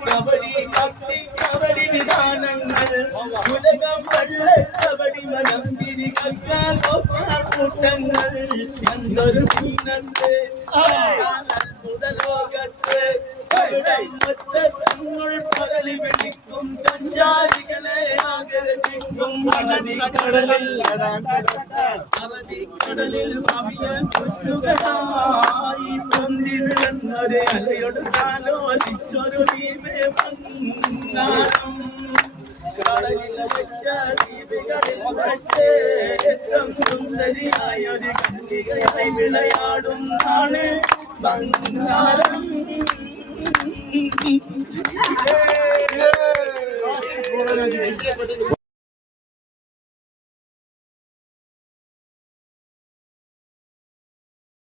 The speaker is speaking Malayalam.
കബഡി കത്തി കബഡി വിധാനങ്ങൾ ഉലകം വെള്ള കബഡി മനം പിരി കൽക്കാൻ കൂട്ടങ്ങൾ എന്തൊരു മീനത്ത് അത്ഭുത ലോകത്ത് തങ്ങൾ പരളി വിളിക്കും സഞ്ചാരികളെ ആകർഷിക്കും അറബിക്കടലിൽ ഭവിയ കുറ്റുകളായി പൊന്തിരുന്നൊരു അലയോട് ആലോചിച്ചൊരു ദീപേ വന്നാലും കടലിൽ വെച്ച ദീപികളിൽ വച്ചേറ്റം സുന്ദരിയായൊരു കന്യകയായി വിളയാടുന്നാണ് ബംഗാരം.